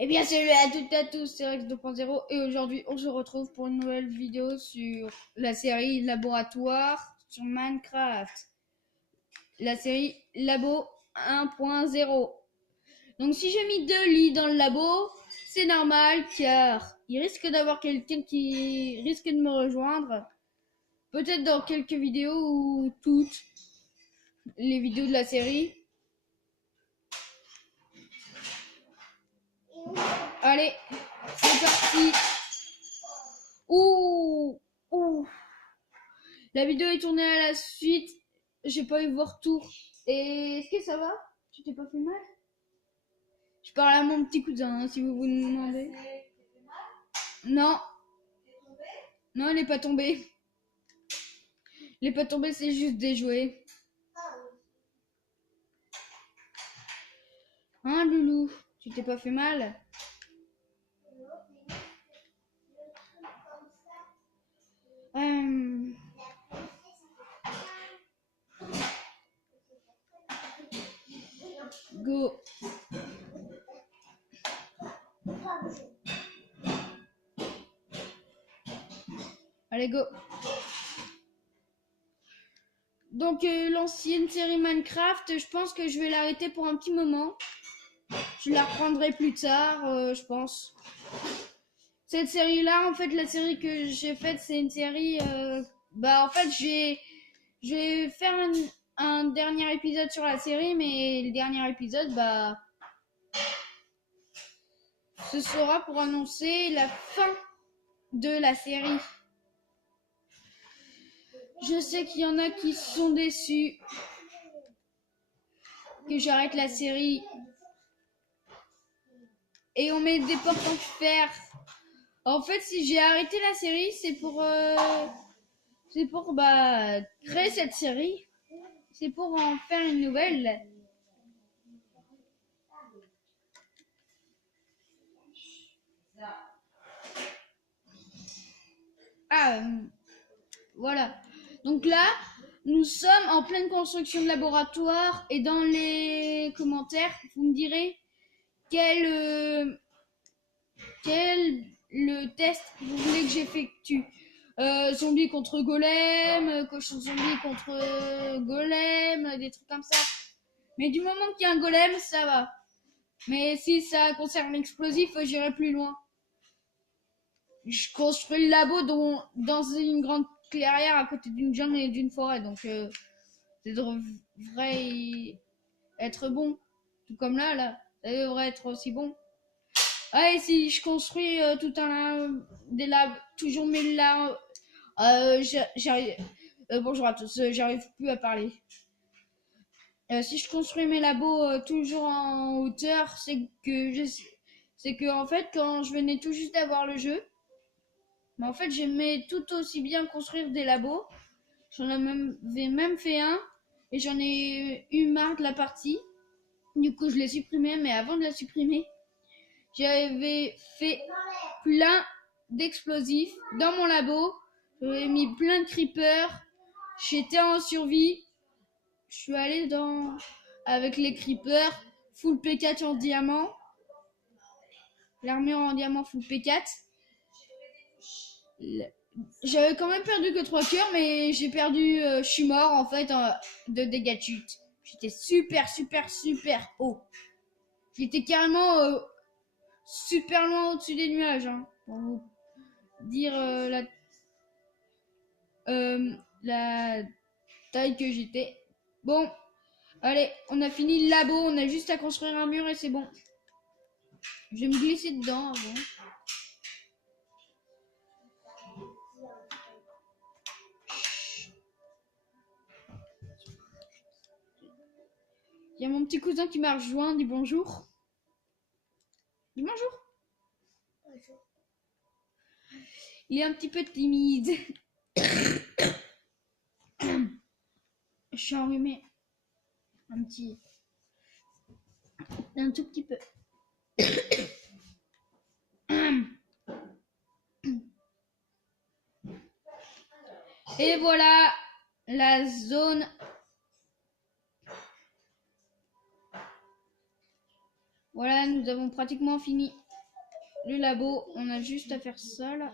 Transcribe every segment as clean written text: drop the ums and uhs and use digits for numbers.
Eh bien, salut à toutes et à tous, c'est Rex 2.0 et aujourd'hui on se retrouve pour une nouvelle vidéo sur la série Laboratoire sur Minecraft. La série Labo 1.0. Donc si j'ai mis 2 lits dans le labo, c'est normal car il risque d'avoir quelqu'un qui risque de me rejoindre. Peut-être dans quelques vidéos ou toutes les vidéos de la série. Allez, c'est parti. Ouh, ouh. La vidéo est tournée à la suite. J'ai pas eu vos retours. Et est-ce que ça va? Tu t'es pas fait mal? Je parle à mon petit cousin, hein, si vous vous demandez. Non, non, elle est pas tombée. Elle est pas tombée, c'est juste des jouets. Hein, Loulou? Tu t'es pas fait mal? Euh... Go. Allez, go. Donc, l'ancienne série Minecraft, je pense que je vais l'arrêter pour un petit moment. Je la reprendrai plus tard, je pense. Cette série-là, en fait, la série que j'ai faite, c'est une série... en fait, je vais faire un dernier épisode sur la série, mais le dernier épisode, ce sera pour annoncer la fin de la série. Je sais qu'il y en a qui sont déçus que j'arrête la série et on met des portes en fer. En fait, si j'ai arrêté la série, c'est pour créer cette série. C'est pour en faire une nouvelle. Voilà. Donc là, nous sommes en pleine construction de laboratoire et dans les commentaires, vous me direz quel le test vous voulez que j'effectue. Zombie contre golem, cochon zombie contre golem, des trucs comme ça. Mais du moment qu'il y a un golem, ça va. Mais si ça concerne l'explosif, j'irai plus loin. Je construis le labo dans une grande clairière à côté d'une jungle et d'une forêt, donc ça devrait être bon. Tout comme là, ça devrait être aussi bon. Ah, et si je construis des labs, toujours mes labs, j'arrive. Bonjour à tous, j'arrive plus à parler. Si je construis mes labos toujours en hauteur, c'est que en fait quand je venais tout juste d'avoir le jeu, mais en fait j'aimais tout aussi bien construire des labos. J'en avais même fait un et j'en ai eu marre de la partie. Du coup je l'ai supprimé, mais avant de la supprimer, j'avais fait plein d'explosifs dans mon labo. J'avais mis plein de creepers. J'étais en survie. Je suis allée avec les creepers full P4 en diamant. L'armure en diamant full P4. J'avais quand même perdu que 3 cœurs, mais j'ai perdu. Je suis mort en fait de dégâts de chute. J'étais super haut. J'étais carrément super loin au-dessus des nuages. Hein, pour vous dire la taille que j'étais. Bon, allez, on a fini le labo, on a juste à construire un mur et c'est bon. Je vais me glisser dedans avant. Il y a mon petit cousin qui m'a rejoint, dit bonjour. Dis bonjour. Bonjour. Il est un petit peu timide. Je suis enrhumée. Un tout petit peu. Et voilà la zone. Voilà, nous avons pratiquement fini. le labo. On a juste à faire ça là.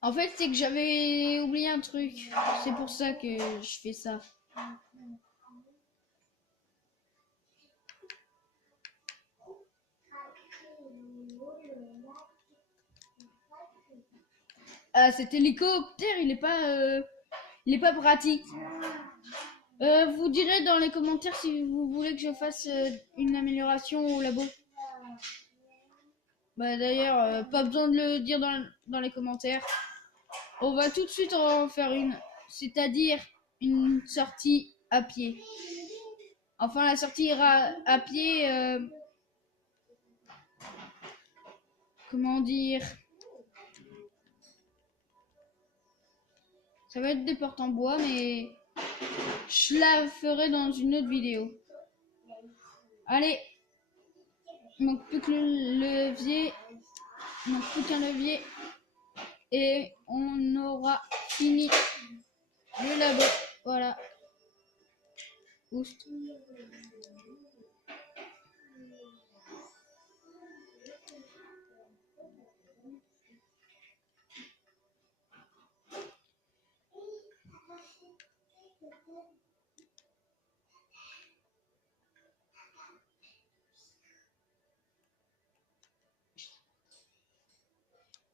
En fait, c'est que j'avais oublié un truc. C'est pour ça que je fais ça. Ah, cet hélicoptère, il est pas pratique. Vous direz dans les commentaires si vous voulez que je fasse une amélioration au labo. Bah d'ailleurs, pas besoin de le dire dans les commentaires. On va tout de suite en faire une, c'est-à-dire une sortie à pied. Enfin, la sortie ira à pied. Comment dire? Ça va être des portes en bois, mais je la ferai dans une autre vidéo. Allez, il manque plus que le levier. Il manque plus qu'un levier. Et on aura fini le labo. Voilà. Oust.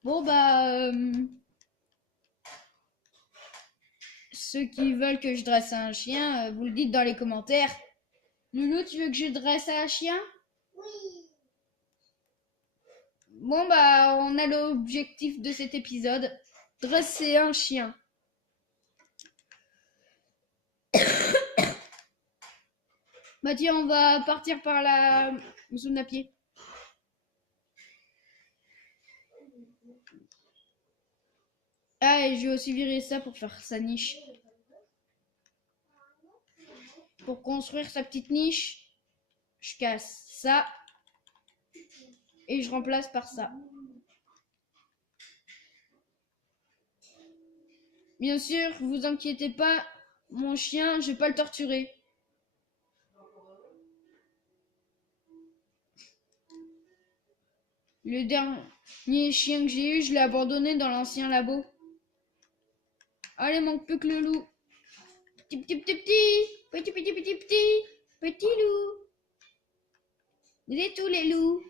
Bon bah ceux qui veulent que je dresse un chien, vous le dites dans les commentaires. Loulou, tu veux que je dresse un chien? Oui. Bon bah on a l'objectif de cet épisode, dresser un chien. Bah tiens, on va partir par la zone à pied. Ah, et je vais aussi virer ça pour faire sa niche. Pour construire sa petite niche, je casse ça et je remplace par ça. Bien sûr, vous inquiétez pas, mon chien, je vais pas le torturer. Le dernier chien que j'ai eu, je l'ai abandonné dans l'ancien labo. Allez, manque plus que le loup. Petit loup. Vous êtes tous les loups.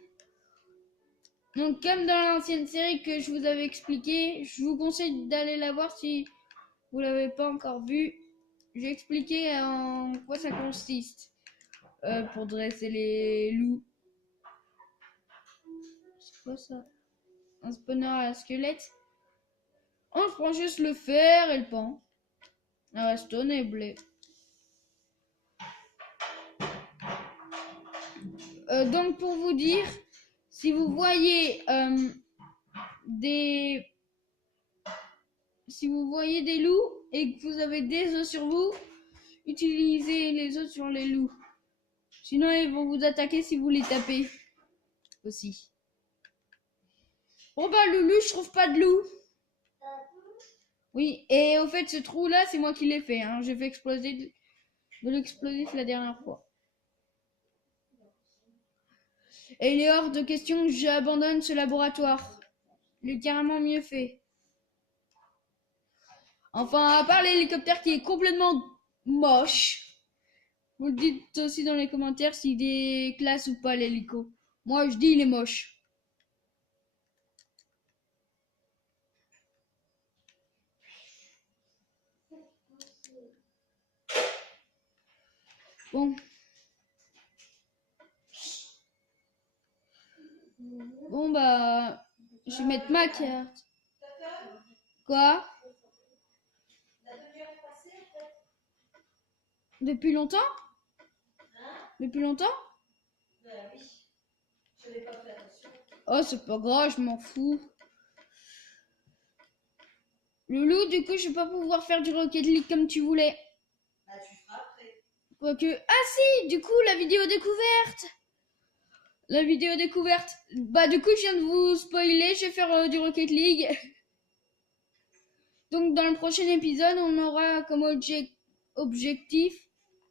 Donc, comme dans l'ancienne série que je vous avais expliqué, je vous conseille d'aller la voir si vous l'avez pas encore vue. J'ai expliqué en quoi ça consiste pour dresser les loups. C'est quoi ça? Un spawner à squelette? On prend juste le fer et le pan. Un redstone et blé. Donc pour vous dire, si vous voyez des loups et que vous avez des œufs sur vous, utilisez les œufs sur les loups. Sinon ils vont vous attaquer si vous les tapez aussi. Bon bah Loulou, je trouve pas de loup. Oui, et au fait ce trou là c'est moi qui l'ai fait. Hein. J'ai fait exploser de l'explosif la dernière fois. Et il est hors de question que j'abandonne ce laboratoire. Il est carrément mieux fait. Enfin, à part l'hélicoptère qui est complètement moche. Vous le dites aussi dans les commentaires s'il est classe ou pas l'hélico. Moi je dis il est moche. Bon. Bon bah, je vais mettre ma carte. Quoi? Depuis longtemps? Depuis longtemps? Oui. Je pas fait attention. Oh, c'est pas grave, je m'en fous. Loulou, du coup, je vais pas pouvoir faire du Rocket League comme tu voulais. Bah, tu feras après. Quoique... Ah si, du coup, la vidéo découverte. La vidéo découverte. Bah, du coup, je viens de vous spoiler, je vais faire du Rocket League. Donc dans le prochain épisode, on aura comme objectif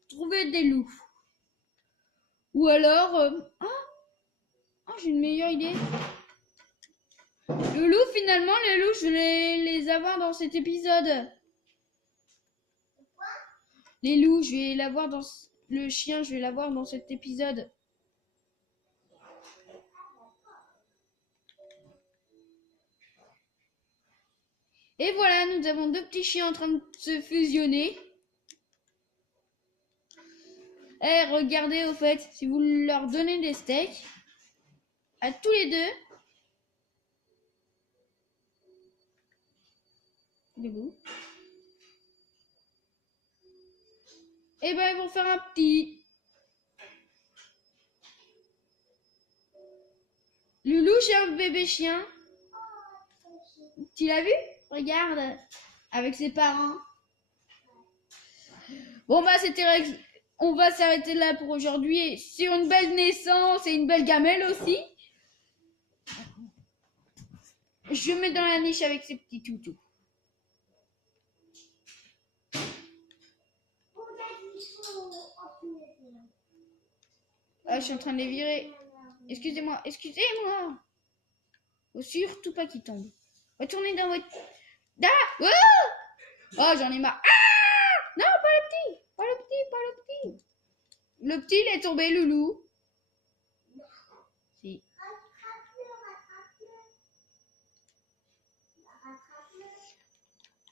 trouver des loups. Ou alors... j'ai une meilleure idée. Le loup, finalement, les loups, je vais les avoir dans cet épisode. Les loups, je vais l'avoir dans... Le chien, je vais l'avoir dans cet épisode. Et voilà, nous avons deux petits chiens en train de se fusionner. Eh, regardez au fait, si vous leur donnez des steaks, à tous les deux, debout, et ben ils vont faire un petit. Loulou, j'ai un bébé chien. Tu l'as vu? Regarde, avec ses parents. Bon bah c'était on va s'arrêter là pour aujourd'hui. Sur une belle naissance et une belle gamelle aussi. Je mets dans la niche avec ses petits toutous. Ah, je suis en train de les virer. Excusez-moi, excusez-moi. Faut surtout pas qu'ils tombent. Retournez dans votre... Ah, oh, j'en ai marre. Ah, non, pas le petit. Pas le petit, pas le petit. Le petit, il est tombé, Loulou. Si.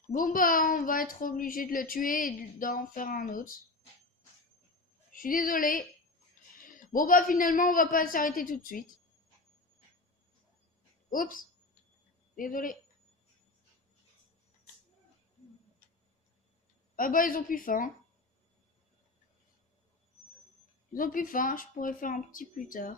Bon, bah, on va être obligé de le tuer et d'en faire un autre. Je suis désolée. Bon, bah, finalement, on va pas s'arrêter tout de suite. Oups. Désolé. Ah bah, ils ont plus faim. Ils ont plus faim. Je pourrais faire un petit plus tard.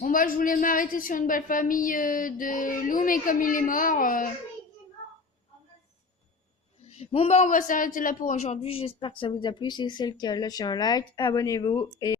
Bon bah je voulais m'arrêter sur une belle famille de loups, mais comme il est mort... Bon bah on va s'arrêter là pour aujourd'hui. J'espère que ça vous a plu. Si c'est le cas, lâchez un like, abonnez-vous et...